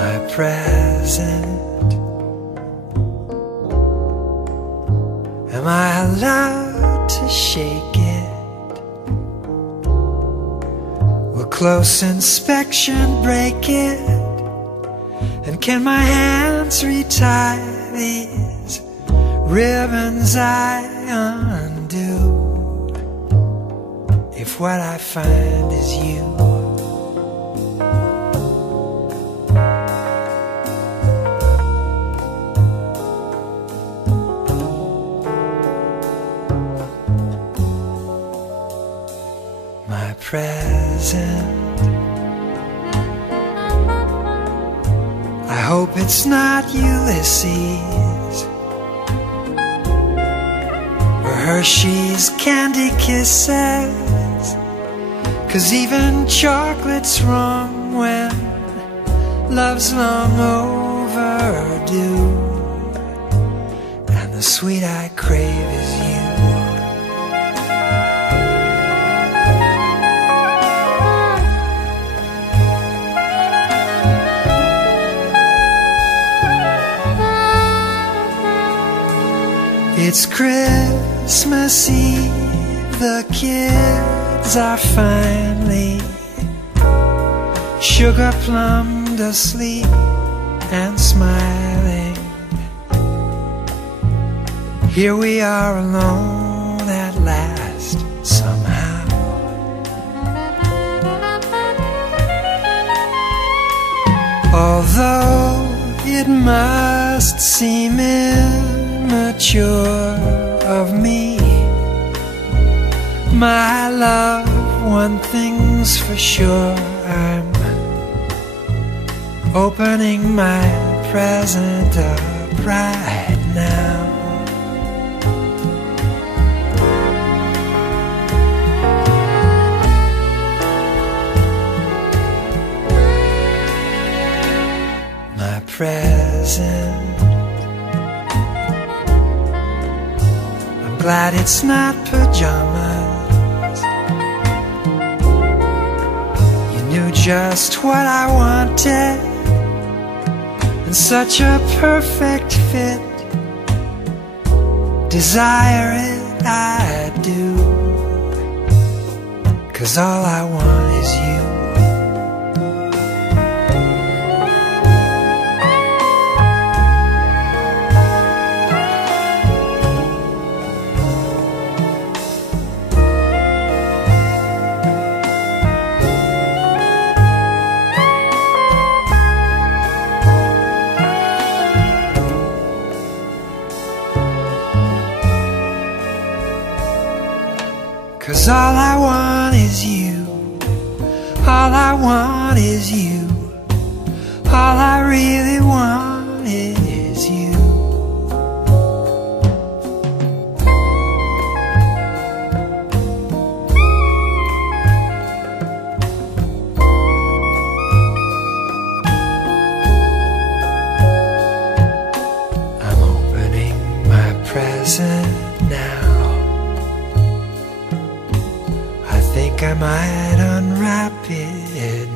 my present. Am I allowed to shake it? Will close inspection break it? And can my hands retie these ribbons I undo? If what I find is you, my present. I hope it's not Ulysses or Hershey's candy kisses, 'cause even chocolate's wrong when love's long overdue, and the sweet I crave is you. It's Christmas Eve, the kids are finally sugar plumbed asleep and smiling. Here we are alone at last somehow. Although it must seem immature of me, my love, one thing's for sure, I'm opening my present up right now. My present. Glad it's not pajamas. You knew just what I wanted, and such a perfect fit. Desire it, I do, 'cause all I want is you. Cause all I want is you. All I want is you. All I really want is you. I'm opening my present now. I think I might unwrap it